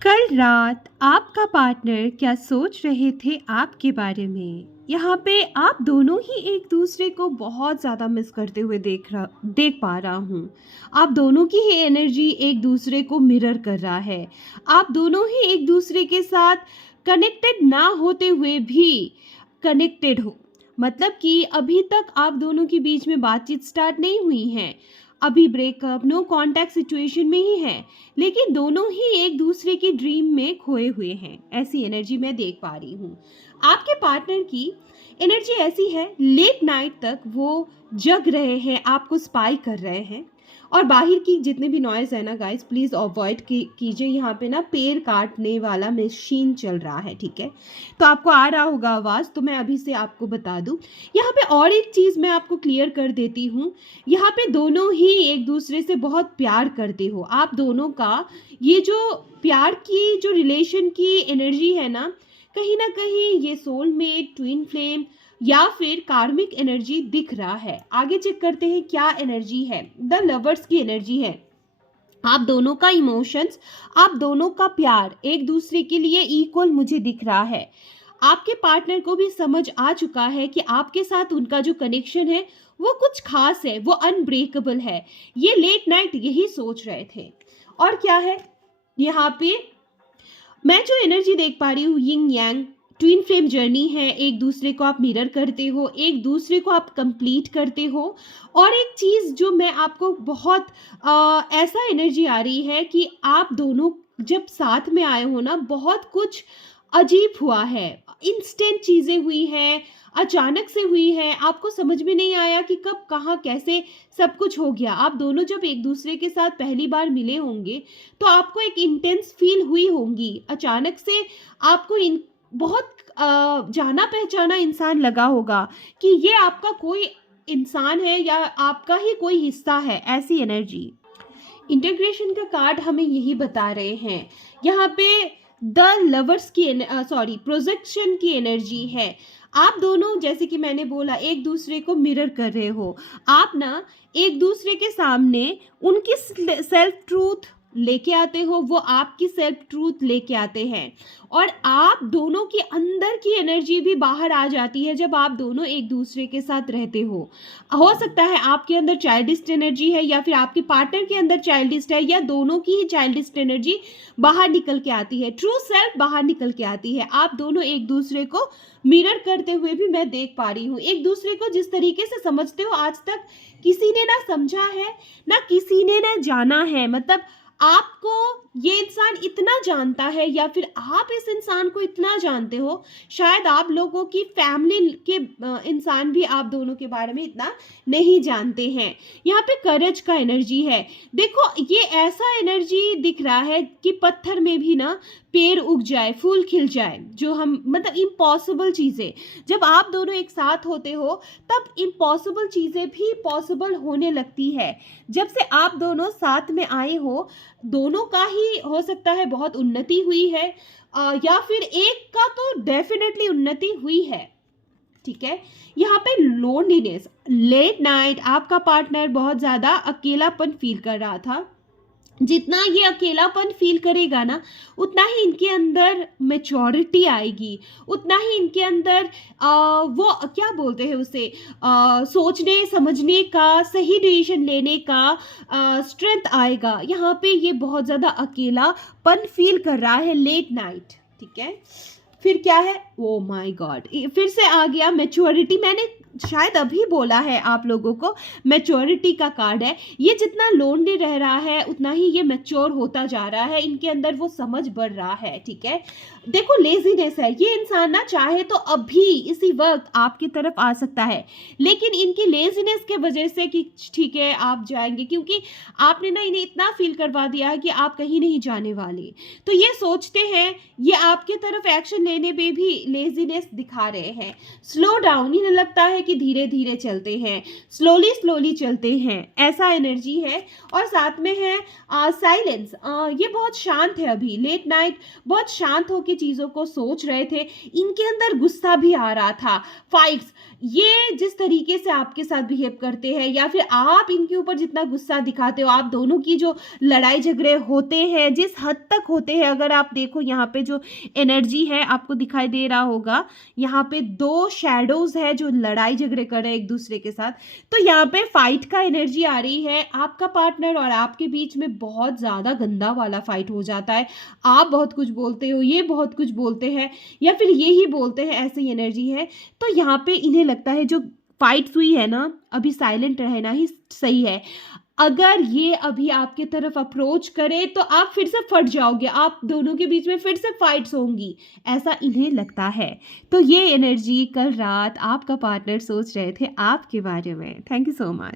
कल रात आपका पार्टनर क्या सोच रहे थे आपके बारे में? यहाँ पे आप दोनों ही एक दूसरे को बहुत ज़्यादा मिस करते हुए देख पा रहा हूँ। आप दोनों की ही एनर्जी एक दूसरे को मिरर कर रहा है। आप दोनों ही एक दूसरे के साथ कनेक्टेड ना होते हुए भी कनेक्टेड हो। मतलब कि अभी तक आप दोनों के बीच में बातचीत स्टार्ट नहीं हुई है। अभी ब्रेकअप, नो कॉन्टैक्ट सिचुएशन में ही है। लेकिन दोनों ही एक दूसरे की ड्रीम में खोए हुए हैं, ऐसी एनर्जी मैं देख पा रही हूँ। आपके पार्टनर की एनर्जी ऐसी है, लेट नाइट तक वो जग रहे हैं, आपको स्पाई कर रहे हैं। और बाहर की जितने भी नॉइज़ है ना गाइस, प्लीज़ अवॉइड कीजिए। यहाँ पे ना पेड़ काटने वाला मशीन चल रहा है, ठीक है? तो आपको आ रहा होगा आवाज़, तो मैं अभी से आपको बता दूँ। यहाँ पे और एक चीज़ मैं आपको क्लियर कर देती हूँ। यहाँ पे दोनों ही एक दूसरे से बहुत प्यार करते हो। आप दोनों का ये जो प्यार की जो रिलेशन की एनर्जी है ना, कहीं न कहीं ये सोलमेट, ट्विन फ्लेम या फिर कार्मिक एनर्जी दिख रहा है। आगे चेक करते हैं क्या एनर्जी है। द लवर्स की एनर्जी है। आप दोनों का इमोशंस, आप दोनों का प्यार एक दूसरे के लिए इक्वल मुझे दिख रहा है। आपके पार्टनर को भी समझ आ चुका है कि आपके साथ उनका जो कनेक्शन है वो कुछ खास है, वो अनब्रेकेबल है। ये लेट नाइट यही सोच रहे थे। और क्या है यहाँ पे, मैं जो एनर्जी देख पा रही हूँ, यिंग यांग ट्विन फ्लेम जर्नी है। एक दूसरे को आप मिरर करते हो, एक दूसरे को आप कंप्लीट करते हो। और एक चीज़ जो मैं आपको बहुत ऐसा एनर्जी आ रही है कि आप दोनों जब साथ में आए हो ना, बहुत कुछ अजीब हुआ है। इंस्टेंट चीज़ें हुई हैं, अचानक से हुई है, आपको समझ में नहीं आया कि कब, कहाँ, कैसे सब कुछ हो गया। आप दोनों जब एक दूसरे के साथ पहली बार मिले होंगे, तो आपको एक इंटेंस फील हुई होंगी। अचानक से आपको इन बहुत जाना पहचाना इंसान लगा होगा कि ये आपका कोई इंसान है या आपका ही कोई हिस्सा है, ऐसी एनर्जी। इंटीग्रेशन का कार्ड हमें यही बता रहे हैं। यहाँ पे द लवर्स की सॉरी प्रोजेक्शन की एनर्जी है। आप दोनों, जैसे कि मैंने बोला, एक दूसरे को मिरर कर रहे हो। आप ना एक दूसरे के सामने उनकी सेल्फ ट्रूथ लेके आते हो, वो आपकी सेल्फ ट्रूथ लेके आते हैं। और आप दोनों की अंदर की एनर्जी भी बाहर आ जाती है जब आप दोनों एक दूसरे के साथ रहते हो सकता है आपके अंदर चाइल्डिस्ट एनर्जी है, या फिर आपके पार्टनर के अंदर चाइल्डिस्ट है, या दोनों की ही चाइल्डिस्ट एनर्जी बाहर निकल के आती है, ट्रू सेल्फ बाहर निकल के आती है। आप दोनों एक दूसरे को मिरर करते हुए भी मैं देख पा रही हूँ। एक दूसरे को जिस तरीके से समझते हो, आज तक किसी ने ना समझा है, ना किसी ने ना जाना है। मतलब आपको ये इंसान इतना जानता है, या फिर आप इस इंसान को इतना जानते हो, शायद आप लोगों की फैमिली के इंसान भी आप दोनों के बारे में इतना नहीं जानते हैं। यहाँ पे करेज का एनर्जी है। देखो, ये ऐसा एनर्जी दिख रहा है कि पत्थर में भी ना पेड़ उग जाए, फूल खिल जाए, जो हम मतलब इम्पॉसिबल चीज़ें, जब आप दोनों एक साथ होते हो तब इम्पॉसिबल चीज़ें भी पॉसिबल होने लगती है। जब से आप दोनों साथ में आए हो, दोनों का ही हो सकता है बहुत उन्नति हुई है, या फिर एक का तो डेफिनेटली उन्नति हुई है, ठीक है? यहाँ पे लोनलीनेस, लेट नाइट आपका पार्टनर बहुत ज़्यादा अकेलापन फील कर रहा था। जितना ये अकेलापन फील करेगा ना, उतना ही इनके अंदर मैच्योरिटी आएगी, उतना ही इनके अंदर वो क्या बोलते हैं उसे, सोचने समझने का, सही डिसीजन लेने का स्ट्रेंथ आएगा। यहाँ पे ये बहुत ज़्यादा अकेलापन फील कर रहा है लेट नाइट, ठीक है? फिर क्या है, ओ माय गॉड, फिर से आ गया मैच्योरिटी। मैंने शायद अभी बोला है आप लोगों को, मैच्योरिटी का कार्ड है। ये जितना लोनली रह रहा है, उतना ही ये मैच्योर होता जा रहा है, इनके अंदर वो समझ बढ़ रहा है, ठीक है? देखो, लेजीनेस है, ये इंसान ना चाहे तो अभी इसी वक्त आपकी तरफ आ सकता है, लेकिन इनकी लेजीनेस के वजह से कि ठीक है आप जाएंगे, क्योंकि आपने ना इन्हें इतना फील करवा दिया है कि आप कहीं नहीं जाने वाले, तो ये सोचते हैं, ये आपके तरफ एक्शन लेज़ीनेस दिखा रहे हैं, स्लो डाउन, इन्हें लगता है कि धीरे-धीरे चलते हैं, स्लोली चलते हैं, ऐसा एनर्जी है। और साथ में है साइलेंस, ये बहुत शांत है अभी, लेट नाइट बहुत शांत होके चीज़ों को सोच रहे थे, इनके अंदर गुस्सा भी आ रहा था, फाइट्स, ये जिस तरीके से आपके साथ बिहेव करते हैं या फिर आप इनके ऊपर जितना गुस्सा दिखाते हो, आप दोनों की जो लड़ाई झगड़े होते हैं, जिस हद तक होते हैं, अगर आप देखो यहाँ पे जो एनर्जी है आपको दिखाई दे रहा होगा, यहाँ पे 2 शैडोज़ है जो लड़ाई झगड़े कर रहे हैं एक-दूसरे के साथ। तो यहाँ पे फाइट का एनर्जी आ रही है, आपका पार्टनर और आपके बीच में बहुत ज़्यादा गंदा वाला फाइट हो जाता है। आप बहुत कुछ बोलते हो, ये बहुत कुछ बोलते हैं या फिर ये ही बोलते हैं, ऐसी एनर्जी है। तो यहाँ पे इन्हें लगता है जो फाइट्स हुई है ना, अभी साइलेंट रहना ही सही है। अगर ये अभी आपके तरफ अप्रोच करे तो आप फिर से फट जाओगे, आप दोनों के बीच में फिर से फाइट्स होंगी, ऐसा इन्हें लगता है। तो ये एनर्जी कल रात आपका पार्टनर सोच रहे थे आपके बारे में। Thank you so much.